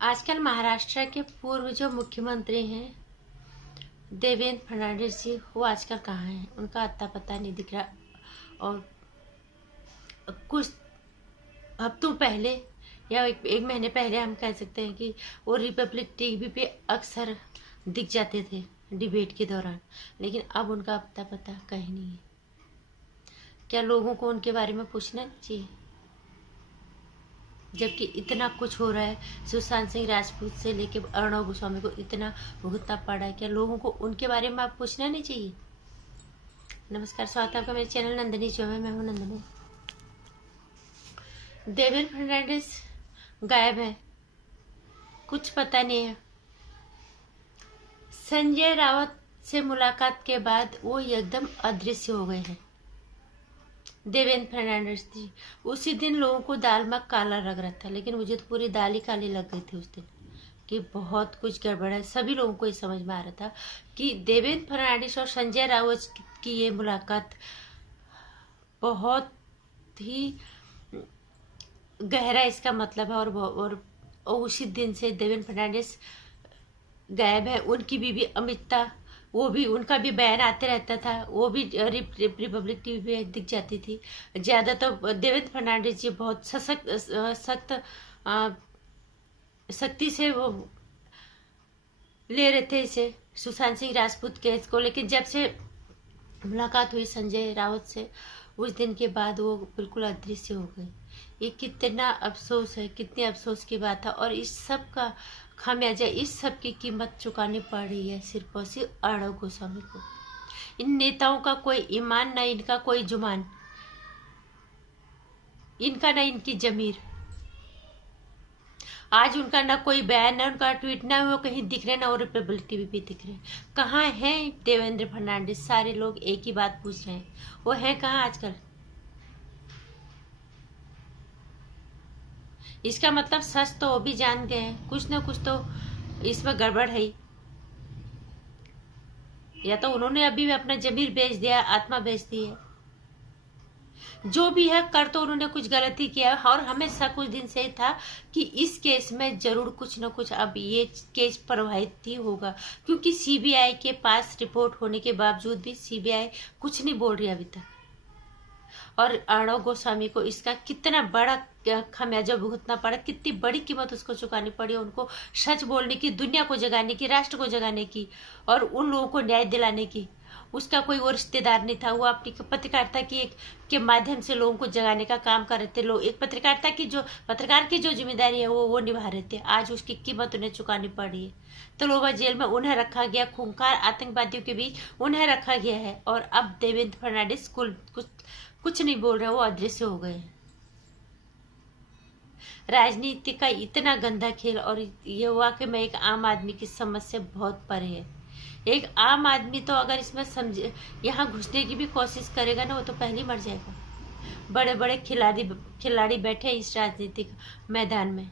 आजकल महाराष्ट्र के पूर्व जो मुख्यमंत्री हैं देवेंद्र फडणवीस जी, वो आजकल कहाँ हैं? उनका अता पता नहीं दिख रहा। और कुछ हफ्तों पहले या एक महीने पहले हम कह सकते हैं कि वो रिपब्लिक टीवी पे अक्सर दिख जाते थे डिबेट के दौरान, लेकिन अब उनका अता पता कहीं नहीं है। क्या लोगों को उनके बारे में पूछना चाहिए? जबकि इतना कुछ हो रहा है, सुशांत सिंह राजपूत से लेकर अर्णव गोस्वामी को इतना भुगतना पड़ा है, क्या लोगों को उनके बारे में आप पूछना नहीं चाहिए? नमस्कार, स्वागत है आपका मेरे चैनल नंदिनी शो में। मैं हूं नंदिनी। देवेंद्र फडणवीस गायब है, कुछ पता नहीं है। संजय राउत से मुलाकात के बाद वो एकदम अदृश्य हो गए हैं। देवेंद्र फडणवीस जी, उसी दिन लोगों को दाल में काला लग रहा था, लेकिन मुझे तो पूरी दाल ही काली लग गई थी उस दिन कि बहुत कुछ गड़बड़ है। सभी लोगों को ये समझ में आ रहा था कि देवेंद्र फडणवीस और संजय राउत की ये मुलाकात बहुत ही गहरा इसका मतलब है। और उसी दिन से देवेंद्र फडणवीस गायब है। उनकी बीवी अमिता, वो भी, उनका भी बयान आते रहता था, वो भी रिपब्लिक टीवी पे दिख जाती थी ज्यादा। तो देवेंद्र फडणवीस जी बहुत सख्त सख्ती से वो ले रहे थे इसे, सुशांत सिंह राजपूत केस को। लेकिन जब से मुलाकात हुई संजय राउत से, उस दिन के बाद वो बिल्कुल अदृश्य हो गए। ये कितना अफसोस है, कितने अफसोस की बात है। और इस सब का खामियाजा, इस सब की कीमत चुकानी पड़ रही है सिर्फ और सिर्फ अर्णव गोस्वामी को। इन नेताओं का कोई ईमान, न इनका कोई जुमान, इनका न इनकी जमीर। आज उनका ना कोई बयान, ना उनका ट्वीट, ना वो कहीं दिख रहे, ना वो रिपब्लिक टीवी पे दिख रहे। कहाँ हैं देवेंद्र फडणवीस? सारे लोग एक ही बात पूछ रहे हैं, वो है कहाँ आजकल? इसका मतलब सच तो वो भी जान गए हैं, कुछ ना कुछ तो इसमें गड़बड़ है ही। या तो उन्होंने अभी भी अपना जमीर बेच दिया, आत्मा बेच दी है। जो भी है, कर तो उन्होंने कुछ गलती किया। और हमेशा कुछ दिन से ही था कि इस केस में जरूर कुछ न कुछ अब ये केस प्रभावित ही होगा, क्योंकि सीबीआई के पास रिपोर्ट होने के बावजूद भी सीबीआई कुछ नहीं बोल रही अभी तक। और अर्णव गोस्वामी को इसका कितना बड़ा खामियाजा भुगतना पड़ा, कितनी बड़ी कीमत उसको चुकानी पड़ी उनको, सच बोलने की, दुनिया को जगाने की, राष्ट्र को जगाने की, और उन लोगों को न्याय दिलाने की। उसका कोई वो रिश्तेदार नहीं था, वो अपनी पत्रकारिता की के माध्यम से लोगों को जगाने का काम कर रहे थे। लोग एक पत्रकारिता की, जो पत्रकार की जो जिम्मेदारी है वो निभा रहे थे। आज उसकी कीमत उन्हें चुकानी पड़ी है। तलोबा जेल में उन्हें रखा गया, खूंखार आतंकवादियों के बीच उन्हें रखा गया है। और अब देवेंद्र फडणवीस कुछ नहीं बोल रहे, वो अदृश्य हो गए हैं। राजनीति का इतना गंदा खेल, और ये वाकई में एक आम आदमी की समझ से बहुत परे है। एक आम आदमी तो अगर इसमें समझे, यहाँ घुसने की भी कोशिश करेगा ना, वो तो पहले ही मर जाएगा। बड़े बड़े खिलाड़ी बैठे इस राजनीतिक मैदान में।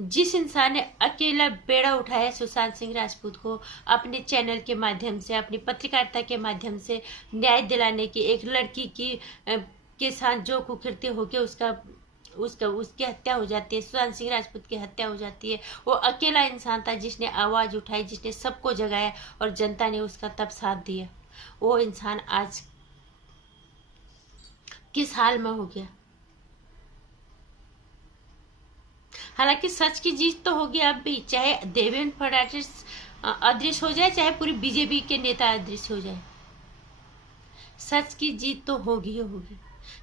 जिस इंसान ने अकेला बेड़ा उठाया सुशांत सिंह राजपूत को अपने चैनल के माध्यम से, अपनी पत्रकारिता के माध्यम से न्याय दिलाने की, एक लड़की की के साथ जो कुकृत्य होके उसकी हत्या हो जाती है, सुशांत सिंह राजपूत की हत्या हो जाती है। वो अकेला इंसान था जिसने आवाज उठाई, जिसने सबको जगाया, और जनता ने उसका तब साथ दिया। वो इंसान आज किस हाल में हो गया? हालांकि सच की जीत तो होगी अब भी, चाहे देवेंद्र फडणवीस अदृश्य हो जाए, चाहे पूरी बीजेपी के नेता अदृश्य हो जाए, सच की जीत तो होगी ही होगी।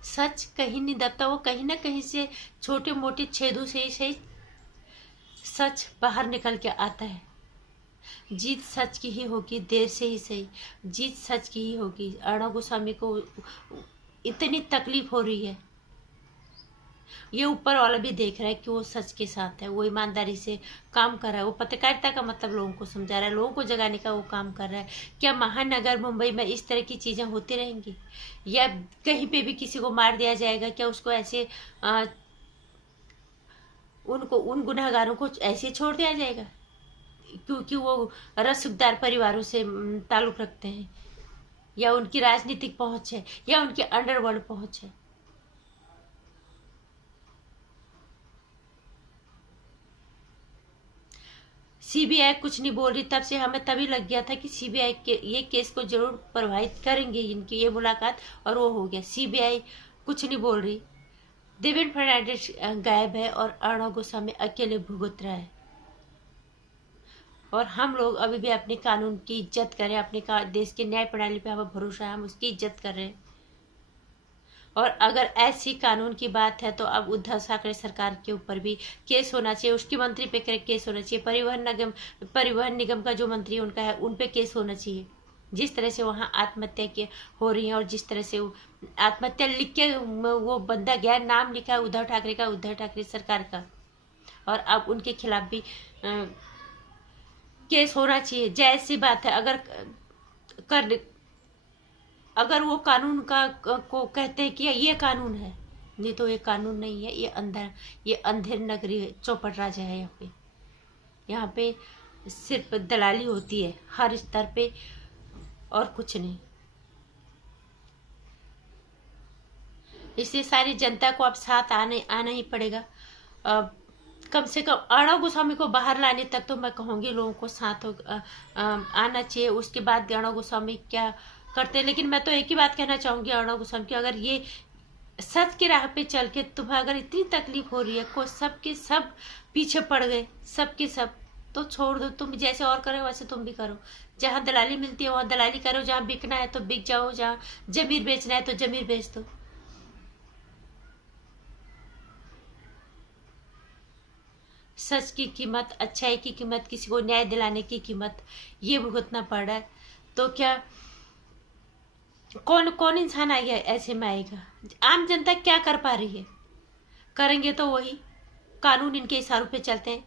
सच कहीं नहीं दबता, वो कहीं ना कहीं से छोटे मोटे छेदों से ही सही सच बाहर निकल के आता है। जीत सच की ही होगी, देर से ही सही, जीत सच की ही होगी। अर्णव गोस्वामी को इतनी तकलीफ हो रही है, ये ऊपर वाला भी देख रहा है कि वो सच के साथ है, वो ईमानदारी से काम कर रहा है, वो पत्रकारिता का मतलब लोगों को समझा रहा है, लोगों को जगाने का वो काम कर रहा है। क्या महानगर मुंबई में इस तरह की चीजें होती रहेंगी? या कहीं पे भी किसी को मार दिया जाएगा? क्या उसको ऐसे उनको, उन गुनहगारों को ऐसे छोड़ दिया जाएगा क्योंकि वो रसूखदार परिवारों से ताल्लुक रखते हैं, या उनकी राजनीतिक पहुंच है, या उनकी अंडरवर्ल्ड पहुंच है? सीबीआई कुछ नहीं बोल रही, तब से हमें तभी लग गया था कि सीबीआई के ये केस को जरूर प्रभावित करेंगे इनकी ये मुलाकात, और वो हो गया। सीबीआई कुछ नहीं बोल रही, देवेंद्र फर्नांडिस गायब है और अर्णव गोस्वामी अकेले भुगत रहा है। और हम लोग अभी भी अपने कानून की इज्जत करें, अपने देश के न्याय प्रणाली पे हमें भरोसा है, हम उसकी इज्जत कर रहे हैं। और अगर ऐसी कानून की बात है तो अब उद्धव ठाकरे सरकार के ऊपर भी केस होना चाहिए, उसकी मंत्री पे केस होना चाहिए, परिवहन निगम का जो मंत्री उनका है उन पे केस होना चाहिए। जिस तरह से वहाँ आत्महत्या की हो रही है और जिस तरह से आत्महत्या लिख के वो बंदा गया, नाम लिखा है उद्धव ठाकरे का, उद्धव ठाकरे सरकार का, और अब उनके खिलाफ भी केस होना चाहिए। जायज सी बात है। अगर वो कानून को कहते हैं कि ये कानून है, नहीं तो ये कानून नहीं है, ये अंधेर नगरी चौपट राजा है। यहाँ पे सिर्फ दलाली होती है हर स्तर पे और कुछ नहीं। इसलिए सारी जनता को अब साथ आना ही पड़ेगा। कम से कम अर्णव गोस्वामी को बाहर लाने तक तो मैं कहूँगी लोगों को साथ आना चाहिए। उसके बाद अर्णव गोस्वामी क्या करते हैं, लेकिन मैं तो एक ही बात कहना चाहूँगी अर्णव गोस्वामी की, अगर ये सच की राह पे चल के तुम्हें अगर इतनी तकलीफ हो रही है, को सबके सब पीछे पड़ गए, सबके सब, तो छोड़ दो। तुम जैसे और करो वैसे तुम भी करो। जहाँ दलाली मिलती है वहाँ दलाली करो, जहाँ बिकना है तो बिक जाओ, जहाँ जमीर बेचना है तो जमीर बेच दो। सच की कीमत, अच्छाई की कीमत, किसी को न्याय दिलाने की कीमत ये भुगतना पड़ रहा है। तो क्या कौन इंसान आएगा ऐसे में आएगा? आम जनता क्या कर पा रही है? करेंगे तो वही कानून इनके इशारों पे चलते हैं।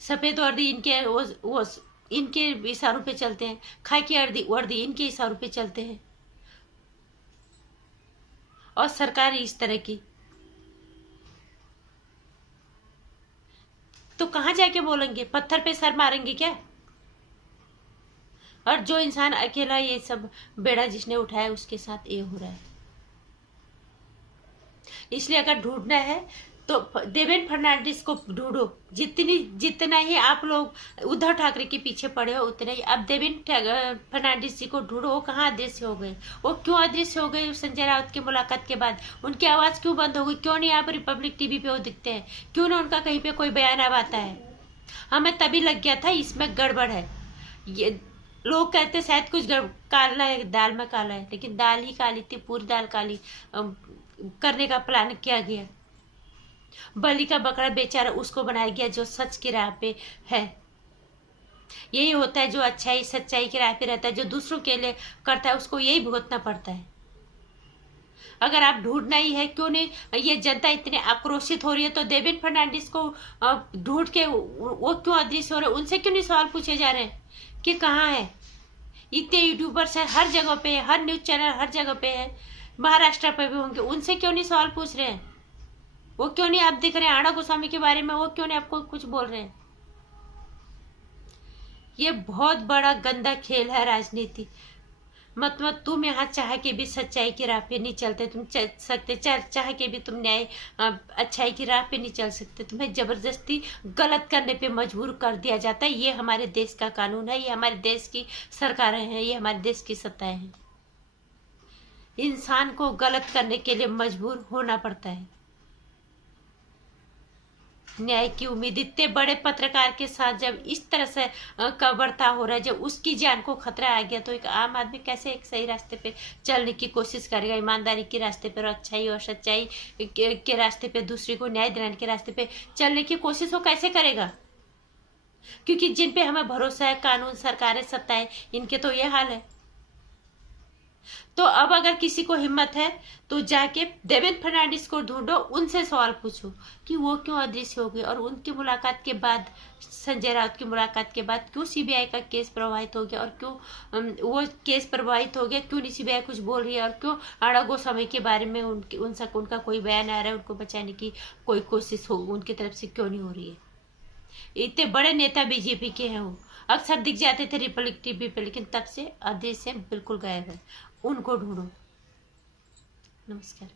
सफेद वर्दी इनके वो इनके इशारों पे चलते हैं, खाकी वर्दी इनके इशारों पे चलते हैं, और सरकार इस तरह की। तो कहाँ जाके बोलेंगे? पत्थर पे सर मारेंगे क्या? और जो इंसान अकेला ये सब बेड़ा जिसने उठाया उसके साथ ये हो रहा है। इसलिए अगर ढूंढना है तो देवेंद्र फर्नांडिस को ढूंढो। जितना ही आप लोग उद्धव ठाकरे के पीछे पड़े हो उतना ही अब देवेंद्र फर्नांडिस जी को ढूंढो। वो कहाँ अदृश्य हो गए? वो क्यों अदृश्य हो गए? संजय राउत की मुलाकात के बाद उनकी आवाज क्यों बंद हो गई? क्यों नहीं आप रिपब्लिक टीवी पे वो दिखते हैं? क्यों ना उनका कहीं पे कोई बयान अब आता है? हमें तभी लग गया था इसमें गड़बड़ है। ये लोग कहते शायद कुछ काला है, दाल में काला है, लेकिन दाल ही काली थी, पूरी दाल काली करने का प्लान किया गया। बलि का बकरा बेचारा उसको बनाया गया जो सच की राह पे है। यही होता है, जो अच्छाई सच्चाई की राह पे रहता है, जो दूसरों के लिए करता है उसको यही भुगतना पड़ता है। अगर आप ढूंढना ही है, क्यों नहीं ये जनता इतनी आक्रोशित हो रही है तो देवेंद्र फर्नांडिस को ढूंढ के वो क्यों अदृश्य हो रहे? उनसे क्यों नहीं सवाल पूछे जा रहे हैं कि कहाँ है? इतने यूट्यूबर्स है, हर जगह पे है, हर न्यूज चैनल हर जगह पे है, महाराष्ट्र पे भी होंगे, उनसे क्यों नहीं सवाल पूछ रहे हैं? वो क्यों नहीं आप दिख रहे हैं? अर्णव गोस्वामी के बारे में वो क्यों नहीं आपको कुछ बोल रहे हैं? ये बहुत बड़ा गंदा खेल है राजनीति। मतलब तुम यहाँ चाह के भी सच्चाई की राह पे नहीं चलते, तुम चाह के भी तुम न्याय अच्छाई की राह पे नहीं चल सकते। तुम्हें जबरदस्ती गलत करने पे मजबूर कर दिया जाता है। ये हमारे देश का कानून है, ये हमारे देश की सरकारें हैं, ये हमारे देश की सत्ताएं हैं। इंसान को गलत करने के लिए मजबूर होना पड़ता है। न्याय की उम्मीद इतने बड़े पत्रकार के साथ जब इस तरह से का बर्ताव हो रहा है, जब उसकी जान को खतरा आ गया, तो एक आम आदमी कैसे एक सही रास्ते पे चलने की कोशिश करेगा? ईमानदारी के रास्ते पर, अच्छाई और सच्चाई के रास्ते पे, दूसरे को न्याय दिलाने के रास्ते पे चलने की कोशिश वो कैसे करेगा? क्योंकि जिन पे हमें भरोसा है, कानून, सरकारें, सत्ताएं, इनके तो ये हाल है। तो अब अगर किसी को हिम्मत है तो जाके देवेंद्र फर्नांडिस को ढूंढो, उनसे सवाल पूछो कि वो क्यों अदृश्य हो गए, और उनकी मुलाकात के बाद, संजय राउत की मुलाकात के बाद क्यों सीबीआई का केस प्रभावित हो गया, और क्यों वो केस प्रभावित हो गया, क्यों नहीं सीबीआई कुछ बोल रही है, और क्यों अर्णव गोस्वामी के बारे में उनका कोई बयान आ रहा है, उनको बचाने की कोई कोशिश हो उनकी तरफ से क्यों नहीं हो रही है? इतने बड़े नेता बीजेपी के हैं, वो अक्सर दिख जाते थे रिपब्लिक टीवी पे, लेकिन तब से अदृश्य बिल्कुल गायब है। उनको ढूंढो। नमस्कार।